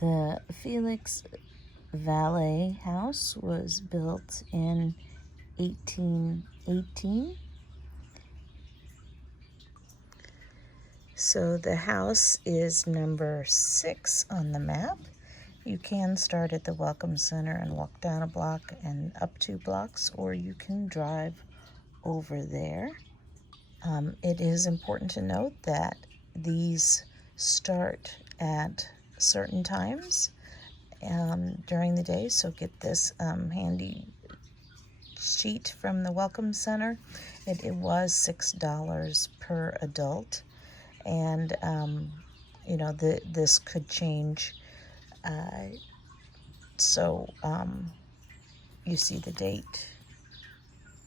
The Felix Valle house was built in 1818. So the house is number 6 on the map. You can start at the Welcome Center and walk down a block and up 2 blocks, or you can drive over there. It is important to note that these start at certain times during the day, so get this handy sheet from the Welcome Center. It was $6 per adult, and this could change. So you see the date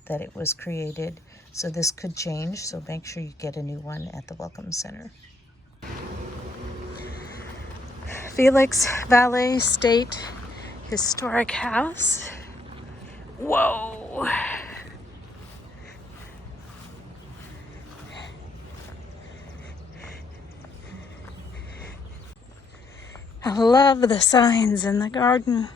that it was created, so this could change, so make sure you get a new one at the Welcome Center. Felix Valle State Historic House. Whoa! I love the signs in the garden.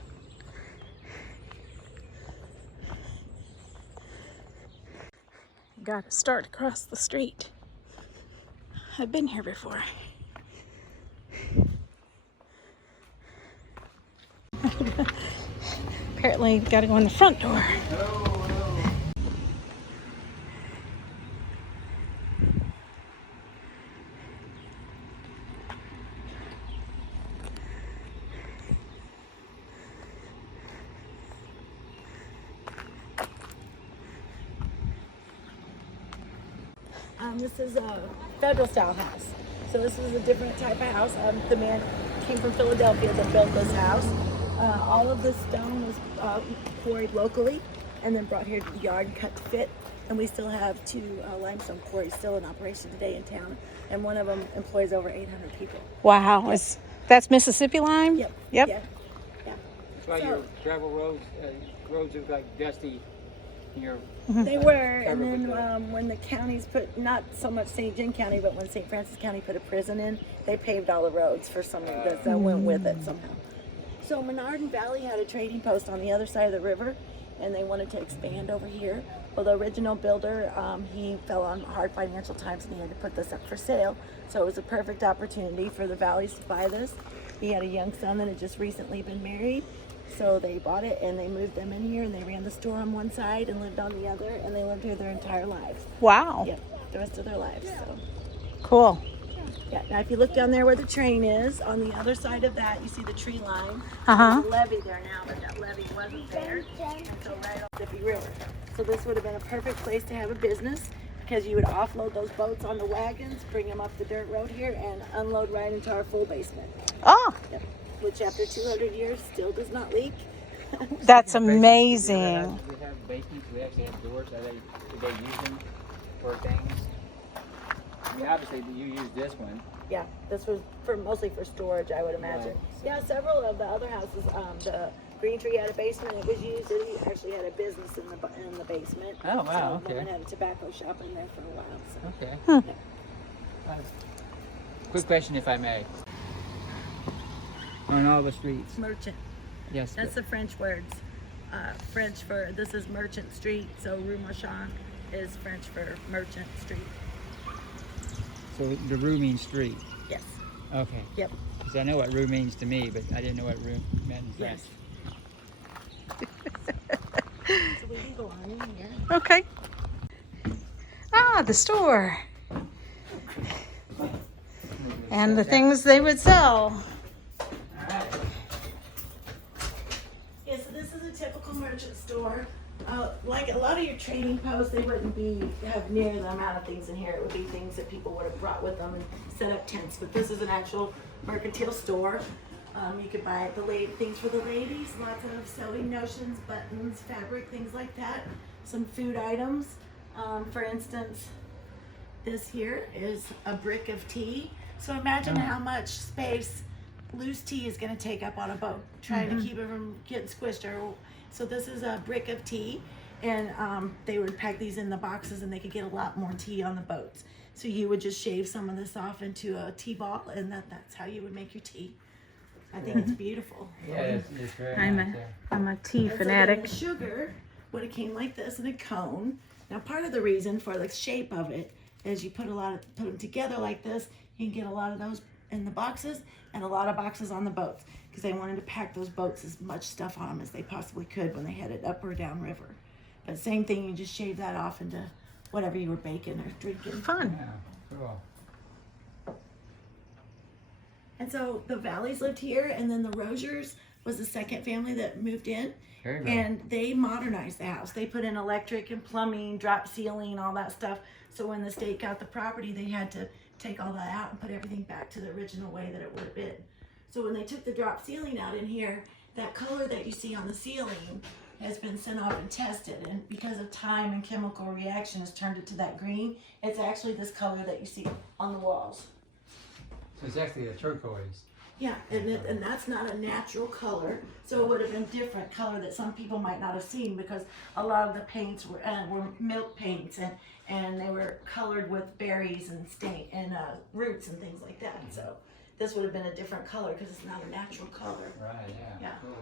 Gotta start across the street. I've been here before. Apparently, gotta go in the front door. This is a federal style house. So this is a different type of house. The man came from Philadelphia that built this house. All of this stone was quarried locally and then brought here to the yard and cut to fit. And we still have 2 limestone quarries still in operation today in town. And one of them employs over 800 people. Wow, Yep. That's Mississippi lime? Yep. Yep. Yeah. That's why your gravel roads are like dusty. They were, and then when the counties put, not so much St. John County, but when St. Francis County put a prison in, they paved all the roads for some of this that went with it somehow. So Menard and Valle had a trading post on the other side of the river, and they wanted to expand over here. Well, the original builder, he fell on hard financial times and he had to put this up for sale. So it was a perfect opportunity for the Valles to buy this. He had a young son that had just recently been married. So they bought it and they moved them in here and they ran the store on one side and lived on the other, and they lived here their entire lives. Wow. Yep, the rest of their lives. So. Cool. Yeah, now if you look down there where the train is, on the other side of that, you see the tree line. Uh-huh. There's a levee there now, but that levee wasn't there until right on the Mississippi River. So this would have been a perfect place to have a business, because you would offload those boats on the wagons, bring them up the dirt road here, and unload right into our full basement. Oh. Yep. Which after 200 years still does not leak. That's amazing. We have basements, we actually have doors. Do they use them for things? I mean, obviously you use this one. Yeah, this was mostly for storage, I would imagine. Right. Yeah, several of the other houses, the Green Tree had a basement. It was used. He actually had a business in the basement. Oh, wow, So okay. Woman had a tobacco shop in there for a while. So. Okay. Yeah. Quick question, if I may. On all the streets. Merchant. Yes. That's the French words. French for, this is Merchant Street, so Rue Marchand is French for Merchant Street. So the rue means street. Yes. Okay. Yep. Because I know what rue means to me, but I didn't know what rue meant in French. Yes. So we can go on in here. Okay. Ah, the store. And the things they would sell. Yeah, so this is a typical merchant store. Like a lot of your trading posts, they wouldn't have near the amount of things in here. It would be things that people would have brought with them and set up tents. But this is an actual mercantile store. You could buy things for the ladies, lots of sewing notions, buttons, fabric, things like that. Some food items. For instance, this here is a brick of tea. So imagine how much space loose tea is going to take up on a boat, trying to keep it from getting squished. So this is a brick of tea, and they would pack these in the boxes, and they could get a lot more tea on the boats. So you would just shave some of this off into a tea ball, and that's how you would make your tea. I think it's beautiful. Yeah, it's very I'm nice. I'm a tea And so fanatic. then the sugar would have came like this in a cone. Now part of the reason for the shape of it is you put them together like this, you can get a lot of those in the boxes and a lot of boxes on the boats because they wanted to pack those boats as much stuff on them as they possibly could when they headed up or down river. But same thing, you just shave that off into whatever you were baking or drinking. Fun. Yeah, cool. And so the Valles lived here, and then the Rosiers was the second family that moved in. Very good. And they modernized the house. They put in electric and plumbing, drop ceiling, all that stuff. So when the state got the property, they had to take all that out and put everything back to the original way that it would have been. So when they took the drop ceiling out in here, that color that you see on the ceiling has been sent off and tested. And because of time and chemical reaction has turned it to that green, it's actually this color that you see on the walls. So it's actually a turquoise. Yeah, and that's not a natural color, so it would have been different color that some people might not have seen because a lot of the paints were milk paints and they were colored with berries and roots and things like that. So this would have been a different color because it's not a natural color. Right, yeah. Cool.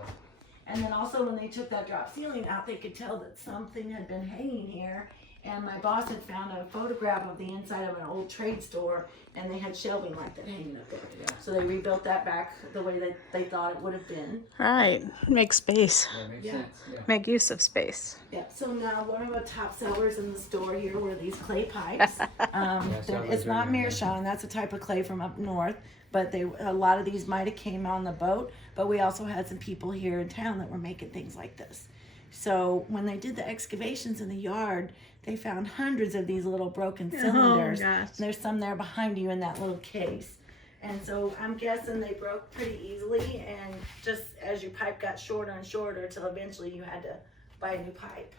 And then also when they took that drop ceiling out, they could tell that something had been hanging here. And my boss had found a photograph of the inside of an old trade store, and they had shelving like that hanging up there. Yeah. So they rebuilt that back the way that they thought it would have been. Right. Make space. Yeah, makes Yeah. sense. Yeah. Make use of space. Yeah. So now one of the top sellers in the store here were these clay pipes. It's not meerschaum. That's a type of clay from up north. But a lot of these might have came on the boat. But we also had some people here in town that were making things like this. So when they did the excavations in the yard, they found hundreds of these little broken cylinders. Oh, gosh. There's some there behind you in that little case. And so I'm guessing they broke pretty easily, and just as your pipe got shorter and shorter till eventually you had to buy a new pipe.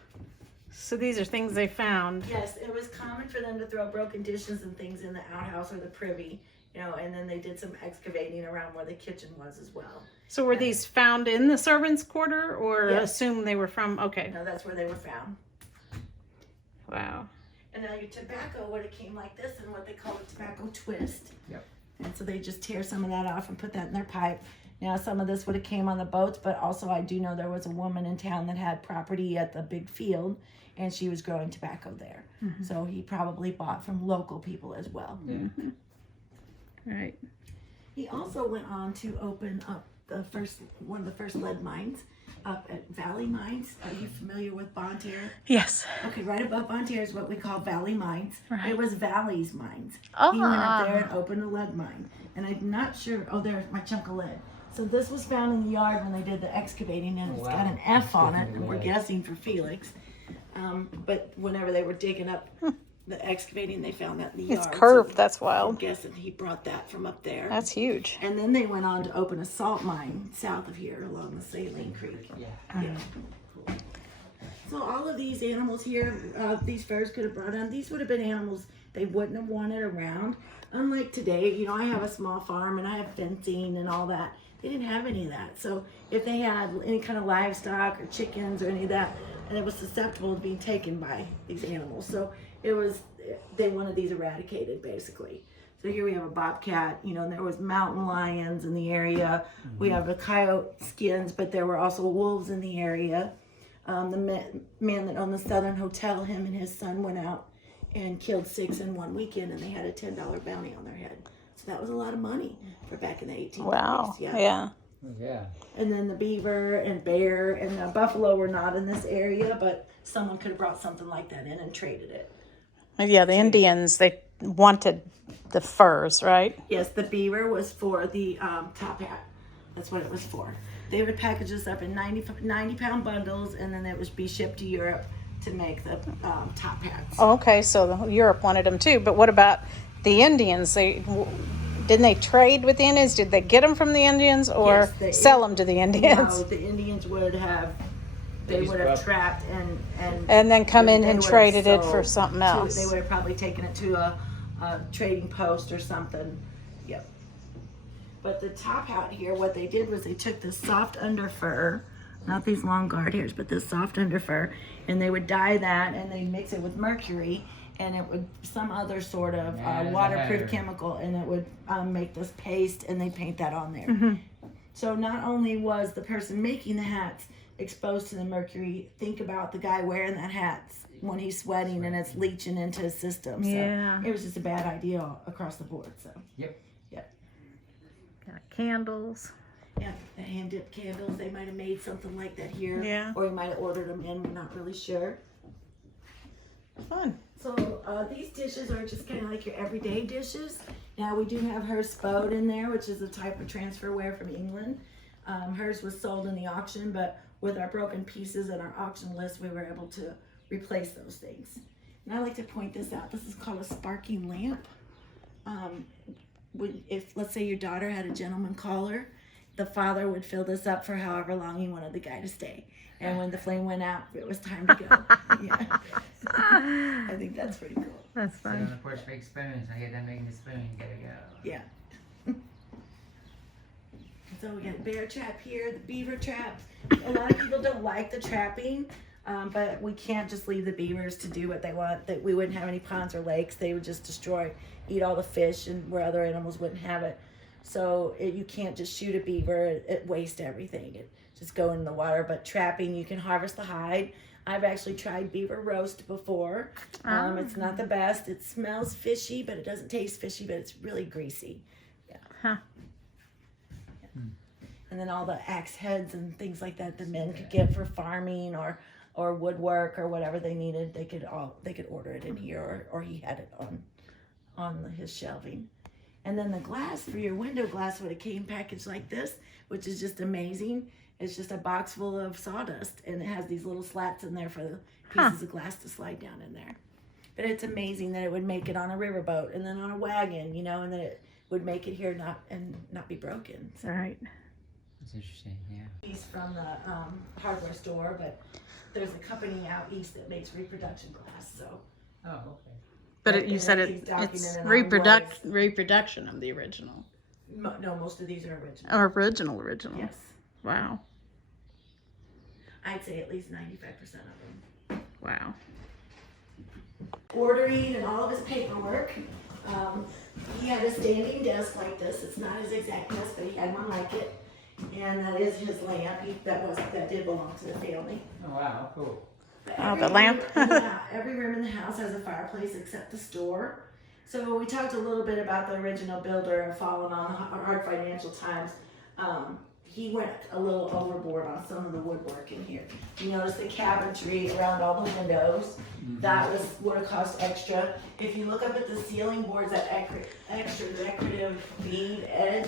So these are things they found. Yes, it was common for them to throw broken dishes and things in the outhouse or the privy, and then they did some excavating around where the kitchen was as well. So were these found in the servants' quarter or Yes. assume they were from, okay. No, that's where they were found. Wow. And now your tobacco would have came like this in what they call a tobacco twist. Yep. And so they just tear some of that off and put that in their pipe. Now some of this would have came on the boats, but also I do know there was a woman in town that had property at the big field, and she was growing tobacco there. Mm-hmm. So he probably bought from local people as well. Yeah. Right. He also went on to open up one of the first lead mines up at Valle Mines. Are you familiar with Bon Terre? Yes. Okay, right above Bon Terre is what we call Valle Mines. Right. It was Valle's Mines. Oh. He went up there and opened a lead mine. And I'm not sure, there's my chunk of lead. So this was found in the yard when they did the excavating, and it's got an F on it, and we're guessing for Felix. But whenever they were digging up the excavating, they found that in the yard. It's curved. So that's I'm wild. guessing he brought that from up there. That's huge. And then they went on to open a salt mine south of here along the Saline Creek. Yeah. Yeah. Cool. So all of these animals here, these furs could have brought on. These would have been animals they wouldn't have wanted around. Unlike today, I have a small farm and I have fencing and all that. They didn't have any of that. So if they had any kind of livestock or chickens or any of that, and it was susceptible to being taken by these animals. So they wanted these eradicated basically. So here we have a bobcat, and there was mountain lions in the area. Mm-hmm. We have the coyote skins, but there were also wolves in the area. The man that owned the Southern Hotel, him and his son went out and killed 6 in one weekend, and they had a $10 bounty on their head. So that was a lot of money for back in the 1800s. Wow. Yeah. Yeah. And then the beaver and bear and the buffalo were not in this area, but someone could have brought something like that in and traded it. Yeah, the Indians, they wanted the furs, right? Yes, the beaver was for the top hat. That's what it was for. They would package this up in 90-pound bundles, and then it would be shipped to Europe to make the top hats. Oh, okay, so Europe wanted them too. But what about the Indians? Didn't they trade with the Indians? Did they get them from the Indians or sell them to the Indians? No, the Indians would have trapped and then come in and traded it for something else. They would have probably taken it to a trading post or something. Yep. But the top hat here, what they did was they took this soft under fur, not these long guard hairs, but this soft under fur, and they would dye that and they mix it with mercury, and it would some other sort of waterproof chemical, and it would make this paste, and they paint that on there. Mm-hmm. So not only was the person making the hats exposed to the mercury, think about the guy wearing that hat when he's sweating and it's leaching into his system. So Yeah. it was just a bad idea across the board. So Yep. Got candles. yeah, the hand dipped candles, they might have made something like that here. Yeah. Or you might have ordered them in, we're not really sure. Fun. So these dishes are just kind of like your everyday dishes. Now we do have hers spode in there, which is a type of transferware from England. Hers was sold in the auction, but with our broken pieces and our auction list, we were able to replace those things. And I like to point this out. This is called a sparking lamp. If, let's say, your daughter had a gentleman caller, the father would fill this up for however long he wanted the guy to stay. And when the flame went out, it was time to go. Yeah. I think that's pretty cool. That's Sit on fun. the porch, make spoons. I hear them making the spoon. You gotta go. Yeah. So we got a bear trap here, the beaver trap. A lot of people don't like the trapping, but we can't just leave the beavers to do what they want. That we wouldn't have any ponds or lakes. They would just destroy, eat all the fish, and where other animals wouldn't have it. So you can't just shoot a beaver. It wastes everything. It just go in the water. But trapping, you can harvest the hide. I've actually tried beaver roast before. It's not the best. It smells fishy, but it doesn't taste fishy, but it's really greasy. Yeah. Huh. And then all the axe heads and things like that the men could get for farming or woodwork or whatever they needed. They could order it in here, or he had it on his shelving. And then the glass for your window glass would have came packaged like this, which is just amazing. It's just a box full of sawdust, and it has these little slats in there for the pieces of glass to slide down in there. But it's amazing that it would make it on a riverboat and then on a wagon, and then it would make it here not be broken. All right. That's interesting. Yeah. He's from the hardware store, but there's a company out east that makes reproduction glass. So Oh, okay. But you said He's it's documented on reproduction of the original. no, most of these are original. Original. Yes, Wow. I'd say at least 95% of them. Wow. Ordering and all of his paperwork. He had a standing desk like this. It's not his exact desk, but he had one like it. And that is his lamp. That did belong to the family. Oh wow, cool. Oh, the lamp. Every room in the house has a fireplace except the store. So we talked a little bit about the original builder and falling on hard financial times. He went a little overboard on some of the woodwork in here. You notice the cabinetry around all the windows. Mm-hmm. That would have cost extra. If you look up at the ceiling boards, that extra decorative bead edge,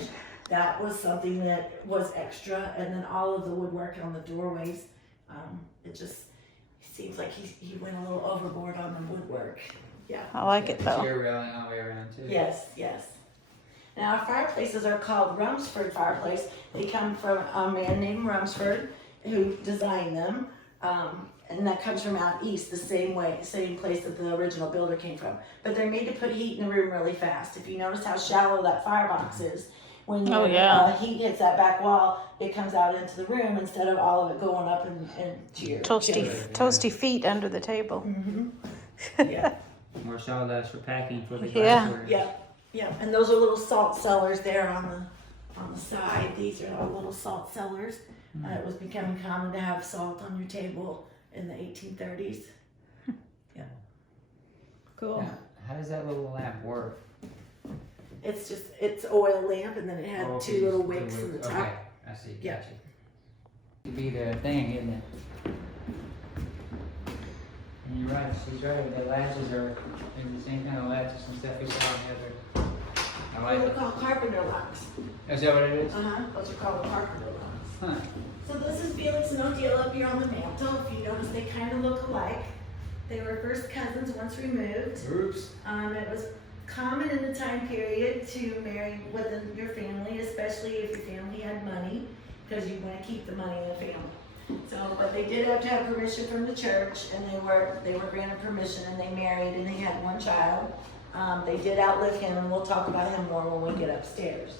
that was something that was extra. And then all of the woodwork on the doorways, it just seems like he went a little overboard on the woodwork. Yeah. I like it though. Chair railing all the way around too. Yes, yes. Now our fireplaces are called Rumsford Fireplace. They come from a man named Rumsford who designed them. And that comes from out east, the same place that the original builder came from. But they're made to put heat in the room really fast. If you notice how shallow that firebox is, when heat hits that back wall, it comes out into the room instead of all of it going up into your Toasty feet under the table. Mm-hmm. Yeah. More sawdust for packing for the Yeah. glassware. Yeah. And those are little salt cellars there on the side. These are all little salt cellars. It was becoming common to have salt on your table in the 1830s. Yeah. Cool. Now, how does that little lamp work? It's oil lamp, and then it had two little wicks in the top. Okay, I see. Yeah. Gotcha. It'd be the thing, isn't it? And you're right. She's right. The latches are the same kind of latches and stuff we saw in the other. I like They're it. called carpenter locks. Is that what it is? Those are called carpenter locks. Huh. So this is Felix and Odile up here on the mantle. If you notice, they kind of look alike. They were first cousins once removed. Oops. It was common in the time period to marry within your family, especially if your family had money, because you want to keep the money in the family. So, but they did have to have permission from the church, and they were granted permission, and they married, and they had one child. They did outlive him, and we'll talk about him more when we get upstairs.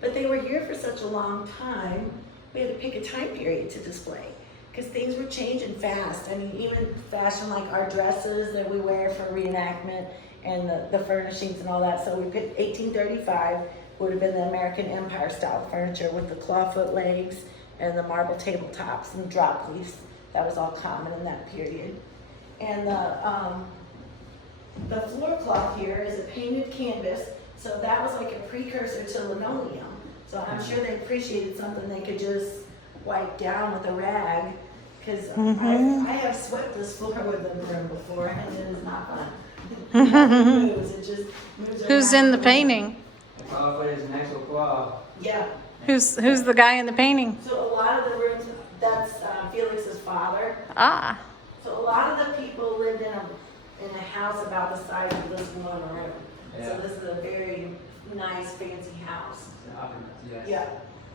But they were here for such a long time, we had to pick a time period to display, because things were changing fast. I mean, even fashion like our dresses that we wear for reenactment and the furnishings and all that. So we picked 1835 would have been the American Empire style furniture with the clawfoot legs and the marble tabletops and drop leaves. That was all common in that period. And the floor cloth here is a painted canvas, so that was like a precursor to linoleum. So I'm sure they appreciated something they could just wipe down with a rag, because I have swept this floor with a broom before, and it is not fun. It moves, it just moves around. Who's in the painting? The clawfoot is an actual claw. Yeah. Who's the guy in the painting? So a lot of the rooms, that's Felix's father. Ah. So a lot of the people lived in a house about the size of this one room. Yeah. So this is a very nice, fancy house. Yes. Yeah.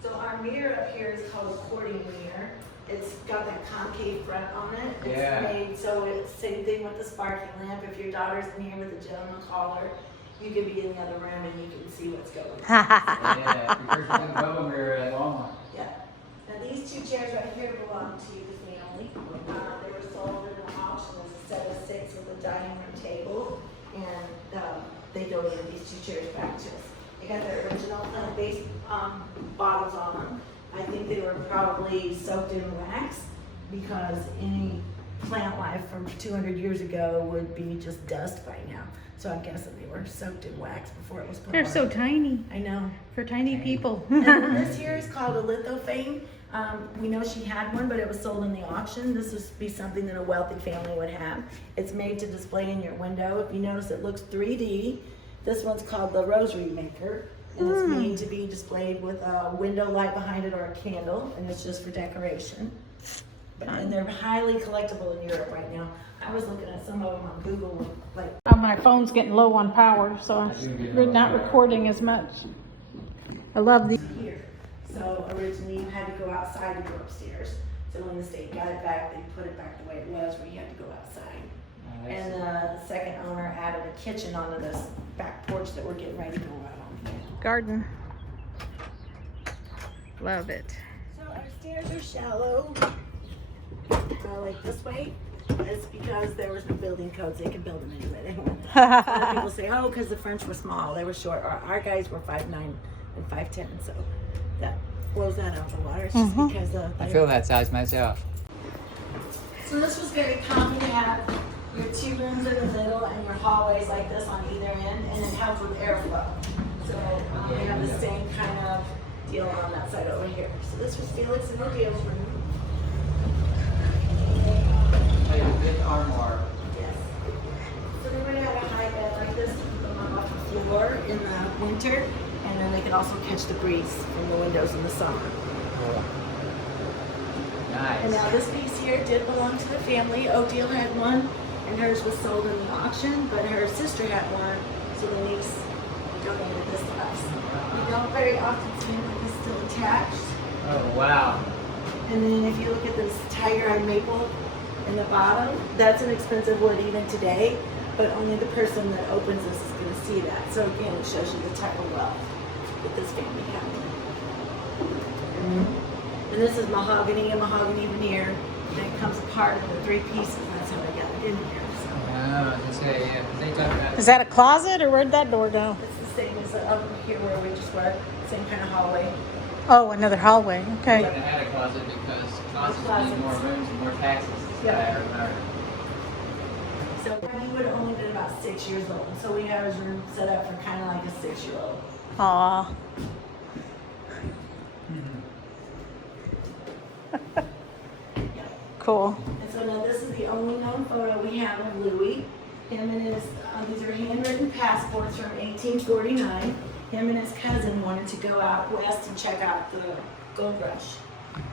So our mirror up here is called Accordion Mirror. It's got that concave front on it. It's made so it's same thing with the sparking lamp. If your daughter's in here with a gentleman caller, you can be in the other room and you can see what's going on. Yeah, precursor to the bubble mirror at Walmart. Yeah. Now these two chairs right here belong to the family. They were sold in an auction as a set of 6 with a dining room table, and they donated these 2 chairs back to us. They got their original plant-based bottles on them. I think they were probably soaked in wax, because any plant life from 200 years ago would be just dust by now. So I'm guessing they were soaked in wax before it was put They're on. so tiny I know. for tiny people. And then this here is called a Lithofan. We know she had one, but it was sold in the auction. This would be something that a wealthy family would have. It's made to display in your window. If you notice, it looks 3D. This one's called the Rosary Maker, and it's made to be displayed with a window light behind it or a candle, and it's just for decoration. And they're highly collectible in Europe right now. I was looking at some of them on Google, like. My phone's getting low on power, so we're not recording as much. I love these. Here. So originally you had to go outside to go upstairs. So when the state got it back, they put it back the way it was, where you had to go outside. And the second owner added a kitchen onto this back porch that we're getting ready to go out on. Garden. Love it. So our stairs are shallow. Like this way. It's because there was no building codes. They could build them anyway they wanted. A lot of people say, oh, because the French were small. They were short. Our guys were 5'9" and 5'10", so that blows that out of the water. It's just because I feel that size myself. So this was very common to have your 2 rooms in the middle and your hallways like this on either end, and it helps with airflow. So they have the same kind of deal on that side over here. So this was Felix and Ordeal's room. A big armoire. Yes. So they would have a high bed like this to keep them off the floor in the winter, and then they could also catch the breeze from the windows in the summer. Cool. Nice. And now this piece here did belong to the family. Odile had one, and hers was sold in the auction, but her sister had one, so the niece donated this to us. You don't very often see it, but it's still attached. Oh, wow. And then if you look at this tiger-eye maple in the bottom, that's an expensive wood even today, but only the person that opens this is going to see that. So again, it shows you the type of wealth that this family had. And this is mahogany and mahogany veneer, and it comes apart into 3 pieces. That's how they got it in here. So I was gonna say, yeah, they talk about Is that a closet, or where'd that door go? it's the same as over here where we just were, same kind of hallway. Oh, another hallway. I Okay. wouldn't have had a closet because closets need more rooms and more taxes. Yeah. I remember. So he would have only been about 6 years old. So we have his room set up for kind of like a 6-year-old. Aw. Cool. And so now this is the only known photo we have of Louis. Him and his, these are handwritten passports from 1849. Him and his cousin wanted to go out west and check out the gold rush.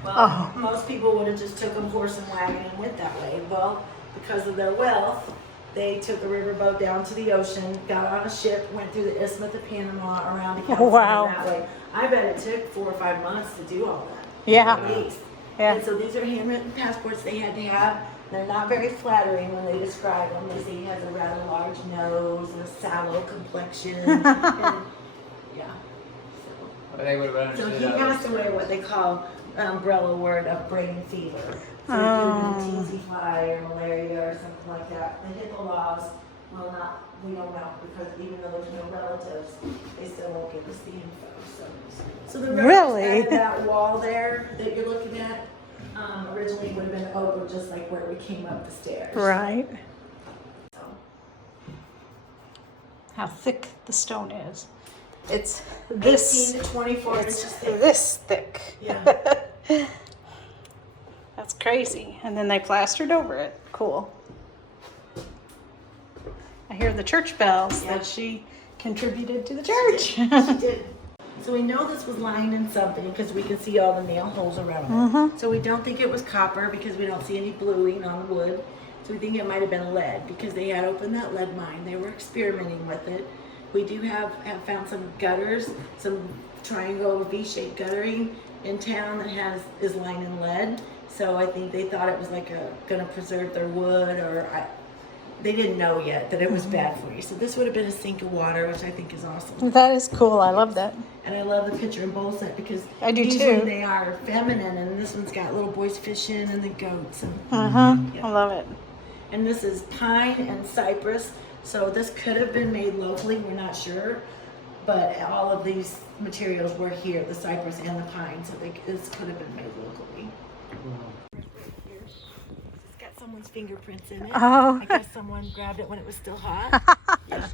Well, most people would have just took a horse and wagon and went that way. Well, because of their wealth, they took a riverboat down to the ocean, got on a ship, went through the Isthmus of Panama around to California Wow. that way. I bet it took 4 or 5 months to do all that. Yeah. At least. Yeah. And so these are handwritten passports they had to have. They're not very flattering when they describe them. They say he has a rather large nose and a sallow complexion. And, yeah. But they would have So understood. he passed away what they call umbrella word of brain fever. So it could have been TZ fly or malaria or something like that. They hit the laws Well, we don't know, because even though there's no relatives, they still won't give us the info, so the Really? added that wall there that you're looking at, originally would have been open just like where we came up the stairs. Right. So, How thick the stone is. It's 18 this, to 24 inches thick. this thick. Yeah. That's crazy. And then they plastered over it. Cool. I hear the church bells Yeah. that she contributed to the church. She did. So we know this was lined in something because we can see all the nail holes around it. Mhm. So we don't think it was copper because we don't see any bluing on the wood. So we think it might have been lead because they had opened that lead mine. They were experimenting with it. We do have found some gutters, some triangle V-shaped guttering in town that is lined in lead. So I think they thought it was like gonna preserve their wood, or they didn't know yet that it was bad for you. So this would have been a sink of water, which I think is awesome. That is cool. I love that. And I love the pitcher and bowl set because I do usually too. they are feminine, and this one's got little boys fishing and the goats. And, I love it. and this is pine and cypress. So this could have been made locally, we're not sure. But all of these materials were here, the cypress and the pine. So this could have been made locally. It's got someone's fingerprints in it. Oh. I guess someone grabbed it when it was still hot. Yeah.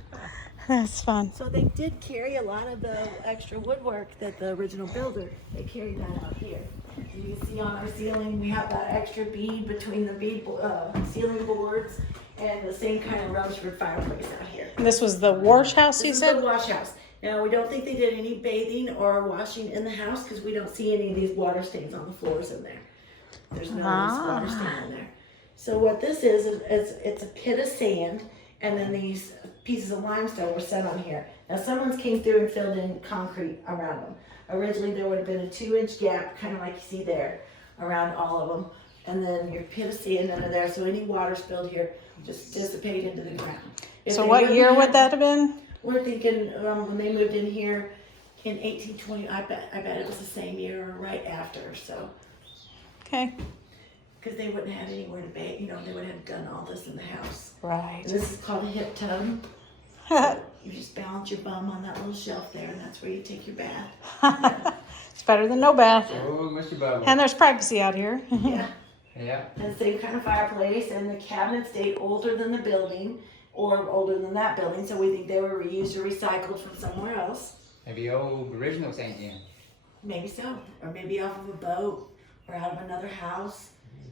That's fun. So they did carry a lot of the extra woodwork that the original builder, they carried that out here. You can see on our ceiling, we have that extra bead between the ceiling boards and the same kind of Rumsford fireplace out here. This was the wash house, you This is the said? wash house. Now, we don't think they did any bathing or washing in the house because we don't see any of these water stains on the floors in there. There's no water stain in there. So what this is it's a pit of sand, and then these pieces of limestone were set on here. Now, someone's came through and filled in concrete around them. Originally, there would have been a 2-inch gap, kind of like you see there, around all of them. And then your pit of sand under there, so any water spilled here just dissipate into the ground. So what year would that have been? We're thinking when they moved in here in 1820, I bet it was the same year or right after, so. Okay. Because they wouldn't have anywhere to bathe, they would have done all this in the house. Right. And this is called a hip tub. So you just balance your bum on that little shelf there, and that's where you take your bath. It's better than no bath. Oh, Mr. Bubble. And there's privacy out here. Yeah. Yeah. And the same kind of fireplace, and the cabinets date older than the building, or older than that building, so we think they were reused or recycled from somewhere else. Maybe old original St. Jim. Maybe so, or maybe off of a boat, or out of another house.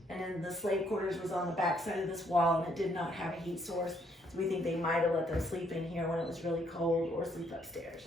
And then the slave quarters was on the back side of this wall, and it did not have a heat source, so we think they might have let them sleep in here when it was really cold, or sleep upstairs.